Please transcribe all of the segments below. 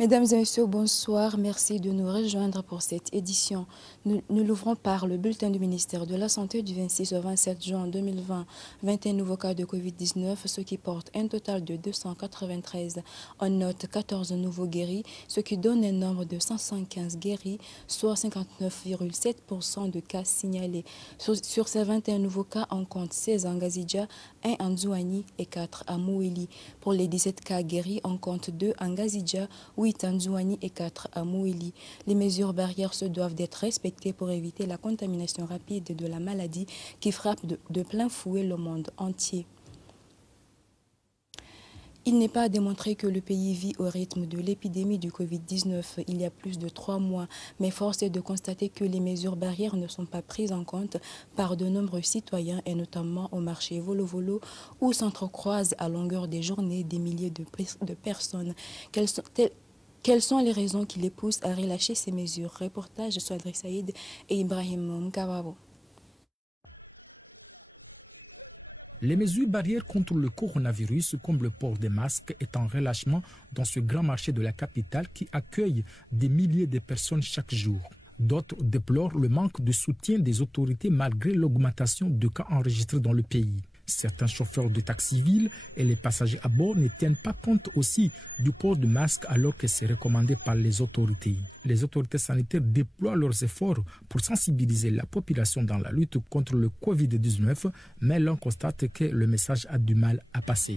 Mesdames et messieurs, bonsoir. Merci de nous rejoindre pour cette édition. Nous l'ouvrons par le bulletin du ministère de la Santé du 26 au 27 juin 2020. 21 nouveaux cas de Covid-19, ce qui porte un total de 293. On note 14 nouveaux guéris, ce qui donne un nombre de 115 guéris, soit 59,7% de cas signalés. Sur ces 21 nouveaux cas, on compte 16 en Ngazidja, 1 en Nzouani et 4 à Mouili. Pour les 17 cas guéris, on compte 2 en Ngazidja, 8 à Nzouani et 4 à Mouili. Les mesures barrières se doivent d'être respectées pour éviter la contamination rapide de la maladie qui frappe de plein fouet le monde entier. Il n'est pas démontré que le pays vit au rythme de l'épidémie du Covid-19 il y a plus de 3 mois, mais force est de constater que les mesures barrières ne sont pas prises en compte par de nombreux citoyens et notamment au marché Volo-Volo où s'entrecroisent à longueur des journées des milliers de personnes. Quelles sont les raisons qui les poussent à relâcher ces mesures? Reportage de Swadri Saïd et Ibrahim Mkawabo. Les mesures barrières contre le coronavirus, comme le port des masques, est en relâchement dans ce grand marché de la capitale qui accueille des milliers de personnes chaque jour. D'autres déplorent le manque de soutien des autorités malgré l'augmentation de cas enregistrés dans le pays. Certains chauffeurs de taxi-ville et les passagers à bord ne tiennent pas compte aussi du port de masque alors que c'est recommandé par les autorités. Les autorités sanitaires déploient leurs efforts pour sensibiliser la population dans la lutte contre le Covid-19, mais l'on constate que le message a du mal à passer.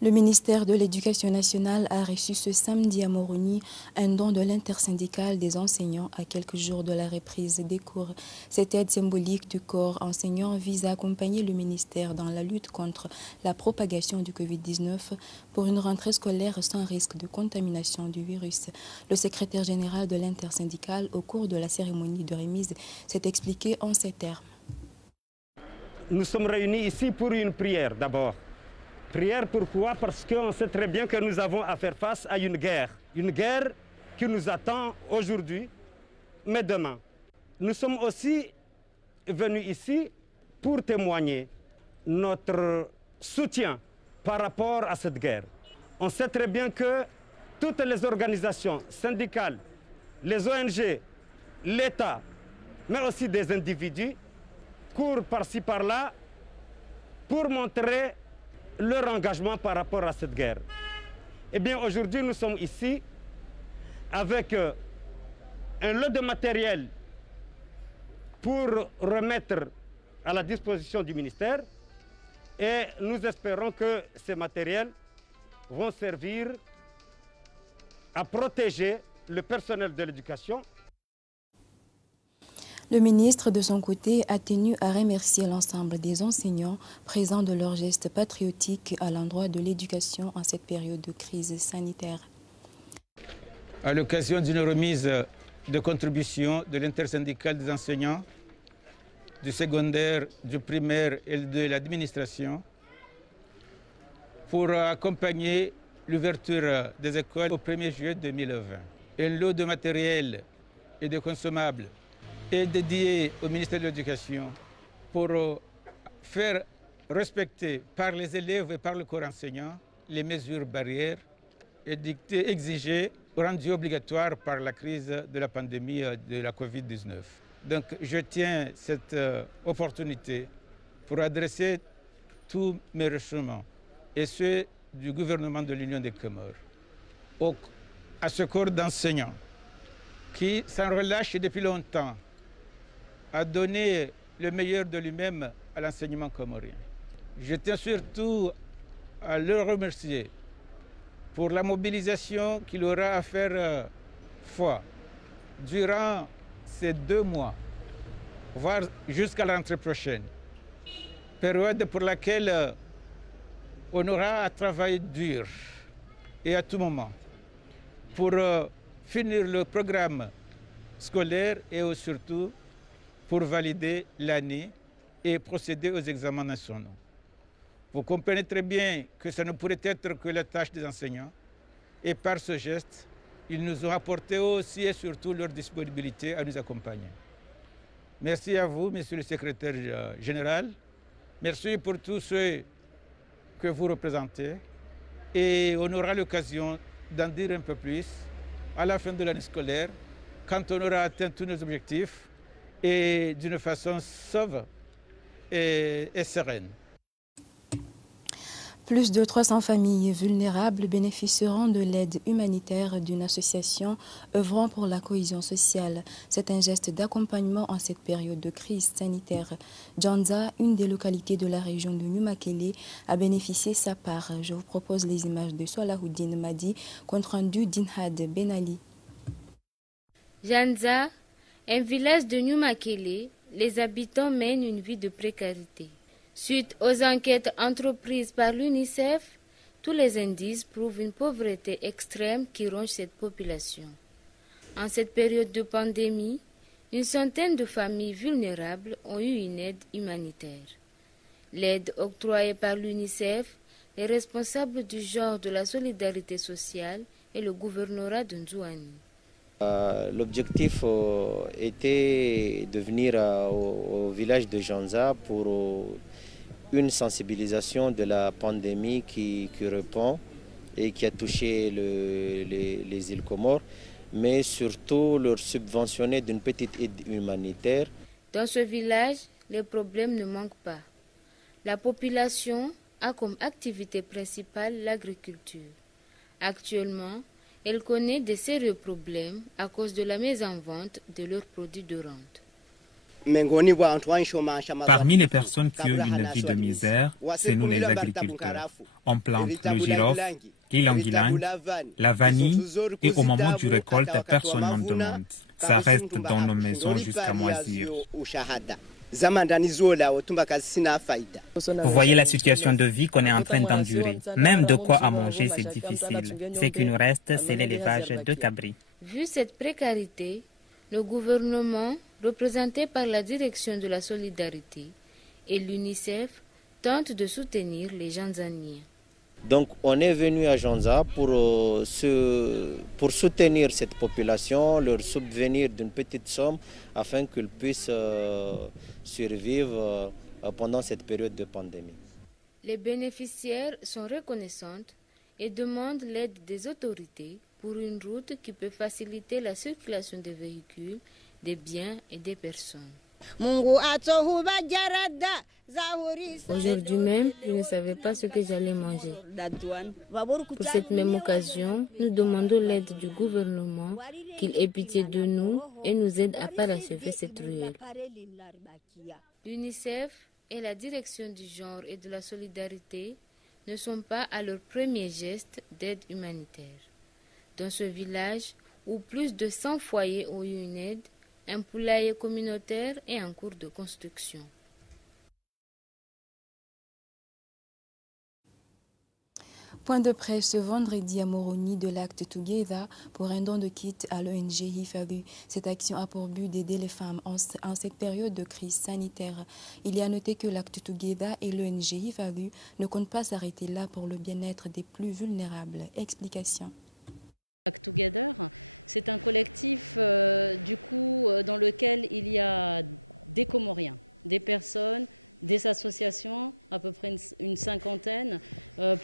Le ministère de l'Éducation nationale a reçu ce samedi à Moroni un don de l'intersyndicale des enseignants à quelques jours de la reprise des cours. Cette aide symbolique du corps enseignant vise à accompagner le ministère dans la lutte contre la propagation du Covid-19 pour une rentrée scolaire sans risque de contamination du virus. Le secrétaire général de l'intersyndicale, au cours de la cérémonie de remise, s'est expliqué en ces termes. Nous sommes réunis ici pour une prière d'abord. Prière pourquoi? Parce qu'on sait très bien que nous avons à faire face à une guerre qui nous attend aujourd'hui, mais demain. Nous sommes aussi venus ici pour témoigner notre soutien par rapport à cette guerre. On sait très bien que toutes les organisations syndicales, les ONG, l'État, mais aussi des individus, courent par-ci par-là pour montrer leur engagement par rapport à cette guerre. Eh bien, aujourd'hui, nous sommes ici avec un lot de matériel pour remettre à la disposition du ministère et nous espérons que ces matériels vont servir à protéger le personnel de l'éducation. Le ministre, de son côté, a tenu à remercier l'ensemble des enseignants présents de leur geste patriotique à l'endroit de l'éducation en cette période de crise sanitaire. À l'occasion d'une remise de contribution de l'intersyndicale des enseignants, du secondaire, du primaire et de l'administration, pour accompagner l'ouverture des écoles au 1er juillet 2020. Un lot de matériel et de consommables est dédié au ministère de l'Éducation pour faire respecter par les élèves et par le corps enseignant les mesures barrières édictées, exigées, rendues obligatoires par la crise de la pandémie de la Covid-19. Donc je tiens cette opportunité pour adresser tous mes remerciements et ceux du gouvernement de l'Union des Comores à ce corps d'enseignants qui s'en relâche depuis longtemps à donner le meilleur de lui-même à l'enseignement comorien. Je tiens surtout à le remercier pour la mobilisation qu'il aura à faire durant ces 2 mois, voire jusqu'à la rentrée prochaine, période pour laquelle on aura à travailler dur et à tout moment pour finir le programme scolaire et surtout pour valider l'année et procéder aux examens nationaux. Vous comprenez très bien que ça ne pourrait être que la tâche des enseignants et par ce geste, ils nous ont apporté aussi et surtout leur disponibilité à nous accompagner. Merci à vous, Monsieur le Secrétaire général, Merci pour tous ceux que vous représentez et on aura l'occasion d'en dire un peu plus à la fin de l'année scolaire, quand on aura atteint tous nos objectifs et d'une façon sauve et sereine. Plus de 300 familles vulnérables bénéficieront de l'aide humanitaire d'une association œuvrant pour la cohésion sociale. C'est un geste d'accompagnement en cette période de crise sanitaire. Djanza, une des localités de la région de Numakele, a bénéficié sa part. Je vous propose les images de Salahuddin Madi, compte rendu d'Inhad Benali. Djanza, un village de Numakele, les habitants mènent une vie de précarité. Suite aux enquêtes entreprises par l'UNICEF, tous les indices prouvent une pauvreté extrême qui ronge cette population. En cette période de pandémie, une centaine de familles vulnérables ont eu une aide humanitaire. L'aide octroyée par l'UNICEF, les responsables du genre de la solidarité sociale et le gouvernorat de Nzouani. L'objectif était de venir au village de Djanza pour une sensibilisation de la pandémie qui répond et qui a touché les îles Comores, mais surtout leur subventionner d'une petite aide humanitaire. Dans ce village, les problèmes ne manquent pas. La population a comme activité principale l'agriculture. Actuellement, elle connaît de sérieux problèmes à cause de la mise en vente de leurs produits de rente. Parmi les personnes qui ont une vie de misère, c'est nous les agriculteurs. On plante le girofle, l'ilang-ilang, la vanille et au moment du récolte, personne n'en demande. Ça reste dans nos maisons jusqu'à moisir. Vous voyez la situation de vie qu'on est en train d'endurer. Même de quoi à manger, c'est difficile. Ce qui nous reste, c'est l'élevage de cabris. Vu cette précarité, le gouvernement, représenté par la Direction de la Solidarité et l'UNICEF, tente de soutenir les Djanzaniens. Donc on est venu à Djanza pour soutenir cette population, leur subvenir d'une petite somme afin qu'ils puissent survivre pendant cette période de pandémie. Les bénéficiaires sont reconnaissantes et demandent l'aide des autorités pour une route qui peut faciliter la circulation des véhicules, des biens et des personnes. Aujourd'hui même, je ne savais pas ce que j'allais manger. Pour cette même occasion, nous demandons l'aide du gouvernement, qu'il ait pitié de nous et nous aide à parachever cette ruelle. L'UNICEF et la Direction du genre et de la solidarité ne sont pas à leur premier geste d'aide humanitaire. Dans ce village, où plus de 100 foyers ont eu une aide, un poulailler communautaire est en cours de construction. Point de presse ce vendredi à Moroni de l'Act Together pour un don de kit à l'ONG Hifagu. Cette action a pour but d'aider les femmes en cette période de crise sanitaire. Il y a noté que l'Act Together et l'ONG Hifagu ne comptent pas s'arrêter là pour le bien-être des plus vulnérables. Explication. Act Together, c'est un collectif dans lequel il y a des Comoriens, des personnes, des associations, à peu près une cinquantaine,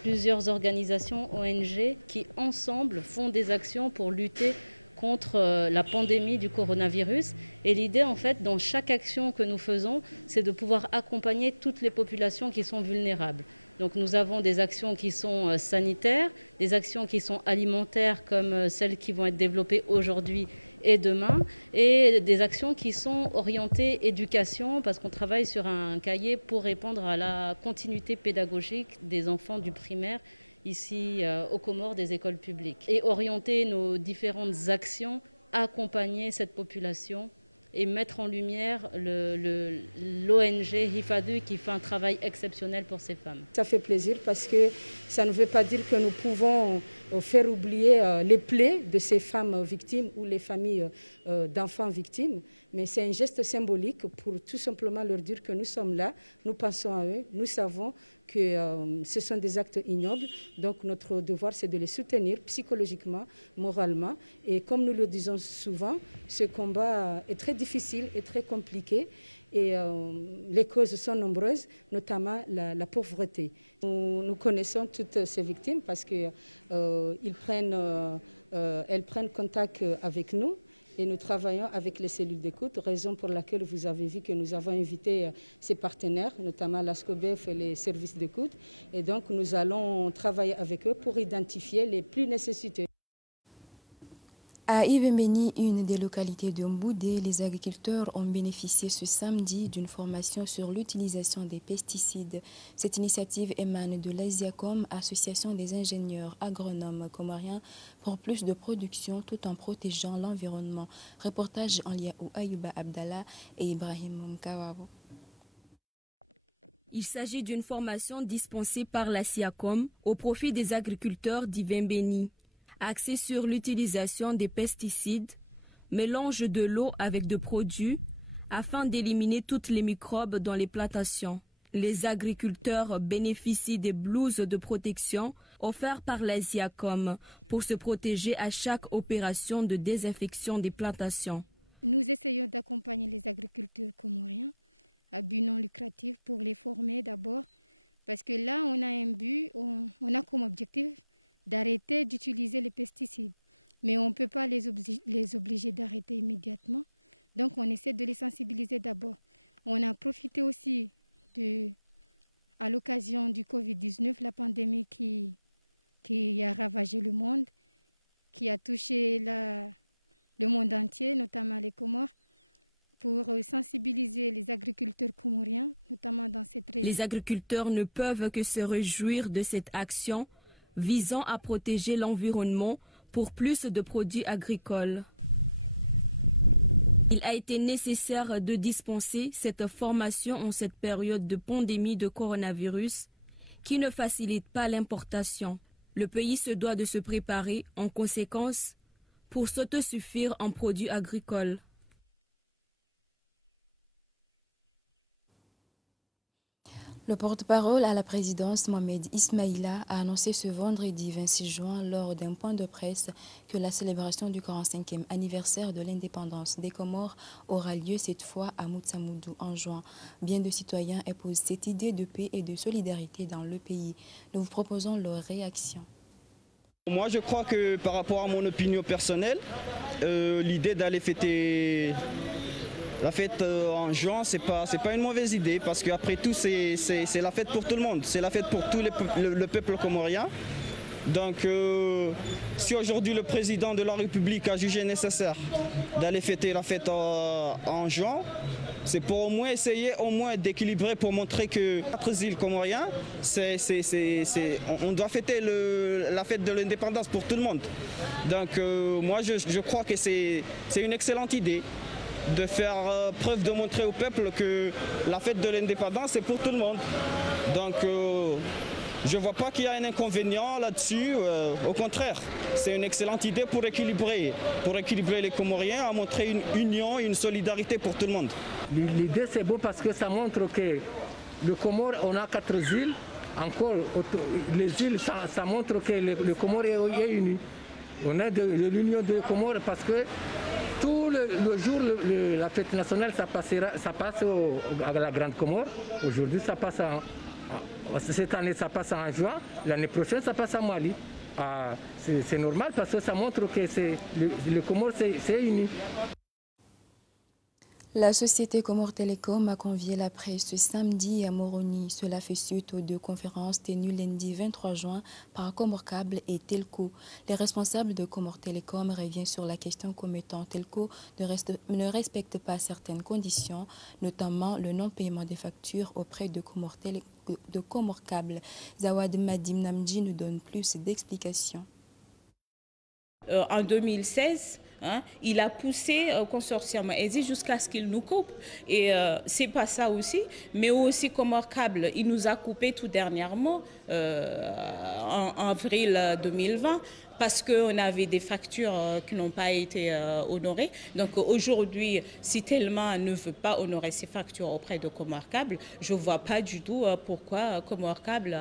plusieurs organisations ONG qui ensemble font des actions pour lutter contre la pandémie du coronavirus. Et l'idée, en fait, dans chaque action que nous faisons, c'est de pouvoir accompagner toutes les populations qui sont vulnérables. Donc nous avons des actions qui sont sanitaires, des actions qui sont alimentaires comme celles qui vont être développées aujourd'hui et demain, et des actions qui sont orientées éducation, parce qu'on travaille sur un cahier pour répondre à la continuité pédagogique des enfants du primaire ici aux Comores des écoles publiques. Et orienter nos différentes actions, accompagner cette population et mettre en lumière l'ONG Hifadu qui fait un travail exceptionnel pour ces femmes. Ça fait plaisir parce que ça ne veut pas dire que nous pouvons faire oublier les plaies de ces femmes victimes ou les familles d'enfants victimes, mais c'est un geste symbolique pour tout simplement leur dire que nous sommes là, nous pensons à eux, nous savons que ce sont des actes ignobles, donc notre devoir c'est de les soutenir psychologiquement, moralement, et comme nous le disons souvent, ce combat est très difficile et très compliqué, Et les causes sont nombreuses, notamment la pauvreté. Nous connaissons toutes ces victimes parce qu'elles prennent contact avec nous. Et nous travaillons avec les cellules d'écoute, raison pour laquelle vous avez vu que nous avons invité ces partenaires, notamment l'ASCOBEF et les services d'écoute. Et donc nous allons travailler avec eux pour identifier les plus nécessiteux. À Ivembeni, une des localités de Mboudé, les agriculteurs ont bénéficié ce samedi d'une formation sur l'utilisation des pesticides. Cette initiative émane de l'Asiacom, association des ingénieurs agronomes comoriens, pour plus de production tout en protégeant l'environnement. Reportage en lien avec Ayuba Abdallah et Ibrahim Mkawabo. Il s'agit d'une formation dispensée par l'Asiacom au profit des agriculteurs d'Ivembeni. Axé sur l'utilisation des pesticides, mélange de l'eau avec des produits afin d'éliminer toutes les microbes dans les plantations. Les agriculteurs bénéficient des blouses de protection offertes par l'Asiacom pour se protéger à chaque opération de désinfection des plantations. Nous essayons d'accompagner les agriculteurs comoriens à but non lucratif pour les former d'abord, parce que là on a un but, on a comme objectif d'arrêter d'utiliser les pesticides. Mais on ne peut pas les obliger d'arrêter immédiatement. Donc on essaie de les sensibiliser d'abord. On a profité aussi à l'occasion du Covid-19, la pandémie qui a ravagé le monde, qui a touché le monde entier, notamment les Comores, pour sensibiliser les agriculteurs comoriens, notamment dans cette région. Les agriculteurs ne peuvent que se réjouir de cette action visant à protéger l'environnement pour plus de produits agricoles. Il a été nécessaire de dispenser cette formation en cette période de pandémie de coronavirus qui ne facilite pas l'importation. Le pays se doit de se préparer en conséquence pour s'autosuffire en produits agricoles. Le porte-parole à la présidence, Mohamed Ismaïla, a annoncé ce vendredi 26 juin lors d'un point de presse que la célébration du 45e anniversaire de l'indépendance des Comores aura lieu cette fois à Moutsamoudou en juin. Bien de citoyens épousent cette idée de paix et de solidarité dans le pays. Nous vous proposons leur réaction. Moi, je crois que par rapport à mon opinion personnelle, l'idée d'aller fêter la fête en juin, c'est pas une mauvaise idée parce qu'après tout, c'est la fête pour tout le monde. C'est la fête pour tout le peuple comorien. Donc, si aujourd'hui le président de la République a jugé nécessaire d'aller fêter la fête en juin, c'est pour au moins essayer d'équilibrer pour montrer que notre île comorien, on doit fêter la fête de l'indépendance pour tout le monde. Donc, moi, je crois que c'est une excellente idée de faire preuve de montrer au peuple que la fête de l'indépendance c'est pour tout le monde. Donc je ne vois pas qu'il y a un inconvénient là-dessus, au contraire, c'est une excellente idée pour équilibrer les Comoriens, à montrer une union et une solidarité pour tout le monde. L'idée c'est beau parce que ça montre que le Comore, on a 4 îles, encore les îles, ça montre que le Comore est uni. On a de l'union des Comores parce que tout le jour, la fête nationale, ça passe à la Grande Comore. Aujourd'hui, ça passe cette année, ça passe en juin. L'année prochaine, ça passe à Mali. C'est normal parce que ça montre que le Comore, c'est uni. La société Comore Télécom a convié la presse ce samedi à Moroni. Cela fait suite aux 2 conférences tenues lundi 23 juin par Comore Câble et Telco. Les responsables de Comore Télécom reviennent sur la question comme étant Telco ne respecte pas certaines conditions, notamment le non-paiement des factures auprès de Comore Câble. Zawad Madim Namdi nous donne plus d'explications. En 2016, il a poussé le consortium ESI jusqu'à ce qu'il nous coupe. Et c'est pas ça aussi, mais aussi Comore Câble, il nous a coupé tout dernièrement, en avril 2020. parce qu'on avait des factures qui n'ont pas été honorées. Donc aujourd'hui, si Telma ne veut pas honorer ses factures auprès de Comores Câble, je ne vois pas du tout pourquoi Comores Câble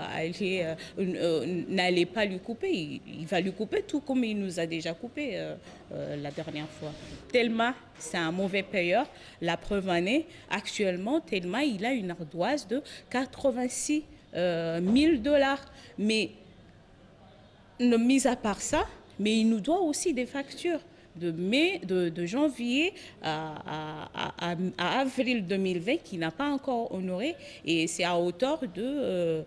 n'allait pas lui couper. Il va lui couper tout comme il nous a déjà coupé la dernière fois. Telma, c'est un mauvais payeur. La preuve en est, actuellement, Telma, il a une ardoise de 86 000 $. Mais mis à part ça, mais il nous doit aussi des factures de janvier à avril 2020 qu'il n'a pas encore honoré, et c'est à hauteur de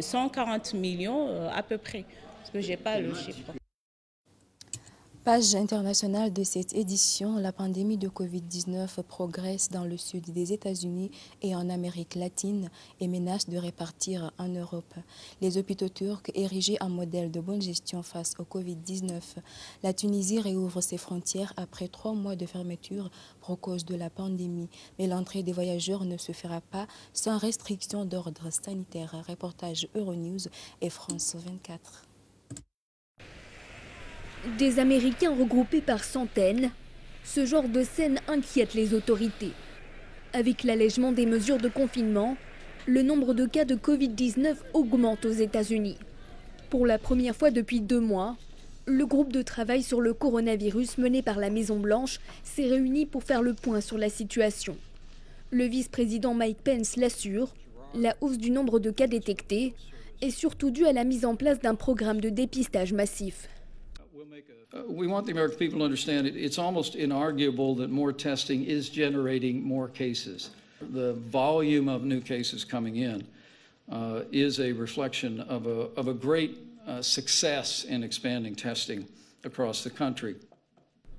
140 millions à peu près, parce que je n'ai pas le chiffre. Page internationale de cette édition, la pandémie de Covid-19 progresse dans le sud des États-Unis et en Amérique latine et menace de répartir en Europe. Les hôpitaux turcs érigés en modèle de bonne gestion face au Covid-19. La Tunisie réouvre ses frontières après 3 mois de fermeture pour cause de la pandémie. Mais l'entrée des voyageurs ne se fera pas sans restriction d'ordre sanitaire. Reportage Euronews et France 24. Des Américains regroupés par centaines, ce genre de scène inquiète les autorités. Avec l'allègement des mesures de confinement, le nombre de cas de Covid-19 augmente aux États-Unis. Pour la première fois depuis 2 mois, le groupe de travail sur le coronavirus mené par la Maison-Blanche s'est réuni pour faire le point sur la situation. Le vice-président Mike Pence l'assure, la hausse du nombre de cas détectés est surtout due à la mise en place d'un programme de dépistage massif. We want the American people to understand it's almost inarguable that more testing is generating more cases. The volume of new cases coming in is a reflection of a great success in expanding testing across the country.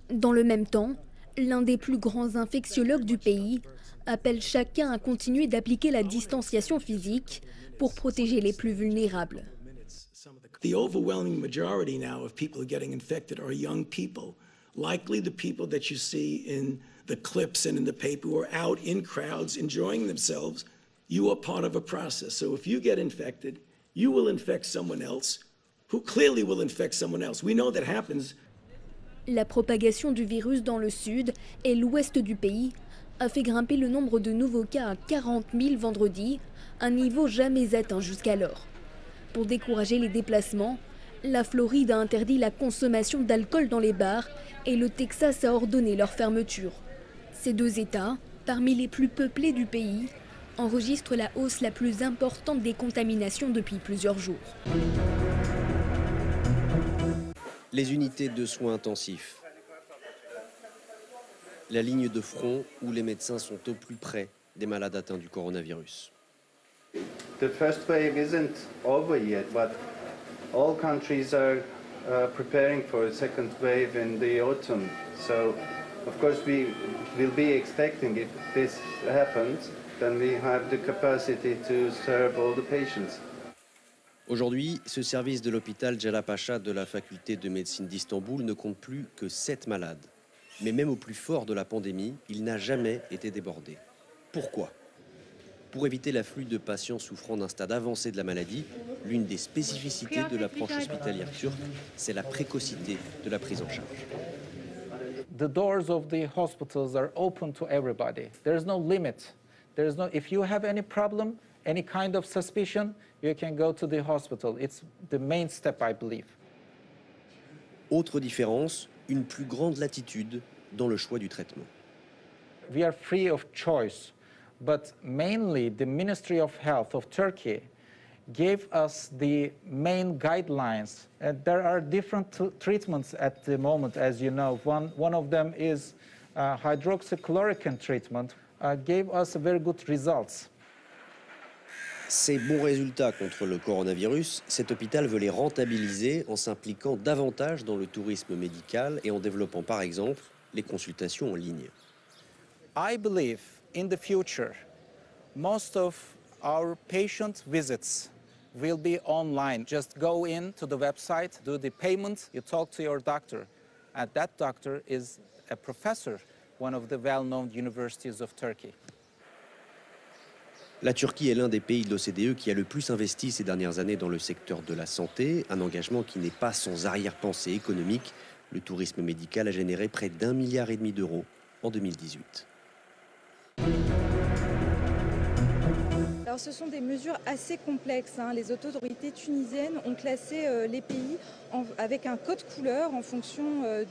Dans le même temps, l'un des plus grands infectiologues du pays appelle chacun à continuer d'appliquer la distanciation physique pour protéger les plus vulnérables. The overwhelming majority now of people getting infected are young people, likely the people that you see in the clips and in the paper who are out in crowds enjoying themselves. You are part of a process. So if you get infected, you will infect someone else who clearly will infect someone else. We know that happens. La propagation du virus dans le sud et l'ouest du pays a fait grimper le nombre de nouveaux cas à 40 000 vendredi, un niveau jamais atteint jusqu'alors. Pour décourager les déplacements, la Floride a interdit la consommation d'alcool dans les bars et le Texas a ordonné leur fermeture. Ces 2 États, parmi les plus peuplés du pays, enregistrent la hausse la plus importante des contaminations depuis plusieurs jours. Les unités de soins intensifs. La ligne de front où les médecins sont au plus près des malades atteints du coronavirus. The first wave isn't over yet, but all countries are preparing for a second wave in the autumn. So, of course, we will be expecting, if this happens, then we have the capacity to serve all the patients. Aujourd'hui, ce service de l'hôpital Jalal Pacha de la faculté de médecine d'Istanbul ne compte plus que 7 malades. Mais même au plus fort de la pandémie, il n'a jamais été débordé. Pourquoi ? Pour éviter l'afflux de patients souffrant d'un stade avancé de la maladie, l'une des spécificités de l'approche hospitalière turque, c'est la précocité de la prise en charge. The doors of the hospitals are open to everybody. There is no limit. There is no, if you have any problem, any kind of suspicion, you can go to the hospital. It's the main step, I believe. Autre différence, une plus grande latitude dans le choix du traitement. We are free of choice. But mainly the Ministry of Health of Turkey gave us the main guidelines. And there are different treatments at the moment, as you know. One of them is hydroxychloroquine treatment, gave us very good results. Ces bons résultats contre le coronavirus, cet hôpital veut les rentabiliser en s'impliquant davantage dans le tourisme médical et en développant par exemple les consultations en ligne. I believe in the future, most of our patient visits will be online. Just go in to the website, do the payment, you talk to your doctor. And that doctor is a professor, one of the well-known universities of Turkey. La Turquie est l'un des pays de l'OCDE qui a le plus investi ces dernières années dans le secteur de la santé, un engagement qui n'est pas sans arrière-pensée économique. Le tourisme médical a généré près d'1,5 milliard d'euros en 2018. Alors, ce sont des mesures assez complexes. Les autorités tunisiennes ont classé les pays avec un code couleur en fonction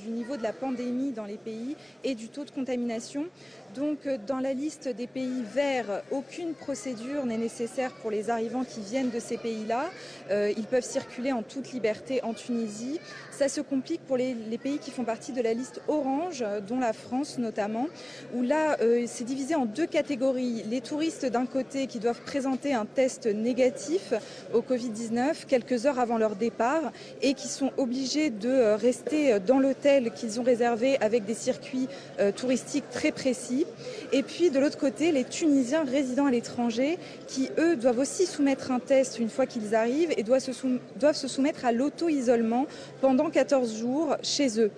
du niveau de la pandémie dans les pays et du taux de contamination. Donc, dans la liste des pays verts, aucune procédure n'est nécessaire pour les arrivants qui viennent de ces pays-là. Ils peuvent circuler en toute liberté en Tunisie. Ça se complique pour les pays qui font partie de la liste orange, dont la France notamment, où là, c'est divisé en deux catégories. Les touristes d'un côté qui doivent présenter un test négatif au Covid-19 quelques heures avant leur départ et qui sont obligés de rester dans l'hôtel qu'ils ont réservé avec des circuits touristiques très précis. Et puis de l'autre côté, les Tunisiens résidant à l'étranger qui, eux, doivent aussi soumettre un test une fois qu'ils arrivent et doivent se soumettre à l'auto-isolement pendant 14 jours chez eux.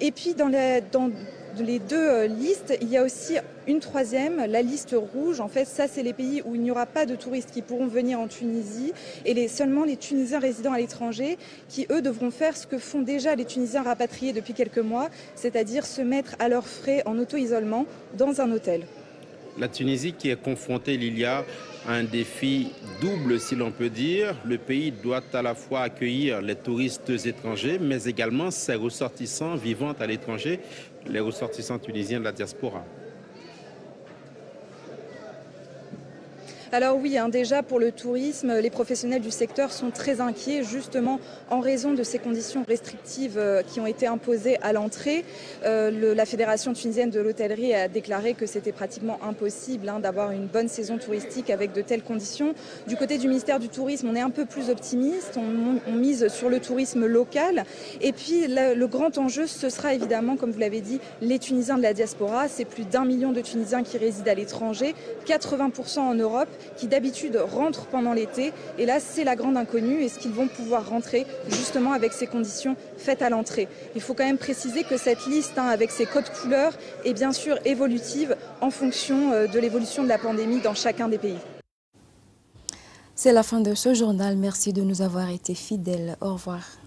Et puis dans les deux listes, il y a aussi une troisième, la liste rouge. En fait, ça, c'est les pays où il n'y aura pas de touristes qui pourront venir en Tunisie et seulement les Tunisiens résidant à l'étranger qui, eux, devront faire ce que font déjà les Tunisiens rapatriés depuis quelques mois, c'est-à-dire se mettre à leurs frais en auto-isolement dans un hôtel. La Tunisie qui est confrontée, Lilia, à un défi double, si l'on peut dire. Le pays doit à la fois accueillir les touristes étrangers, mais également ses ressortissants vivant à l'étranger, les ressortissants tunisiens de la diaspora. Alors oui, déjà pour le tourisme, les professionnels du secteur sont très inquiets justement en raison de ces conditions restrictives qui ont été imposées à l'entrée. La Fédération tunisienne de l'hôtellerie a déclaré que c'était pratiquement impossible d'avoir une bonne saison touristique avec de telles conditions. Du côté du ministère du Tourisme, on est un peu plus optimiste, on mise sur le tourisme local. Et puis le grand enjeu, ce sera évidemment, comme vous l'avez dit, les Tunisiens de la diaspora. C'est plus d'1 million de Tunisiens qui résident à l'étranger, 80% en Europe, qui d'habitude rentrent pendant l'été. Et là, c'est la grande inconnue. Est-ce qu'ils vont pouvoir rentrer justement avec ces conditions faites à l'entrée? Il faut quand même préciser que cette liste, avec ses codes couleurs, est bien sûr évolutive en fonction de l'évolution de la pandémie dans chacun des pays. C'est la fin de ce journal. Merci de nous avoir été fidèles. Au revoir.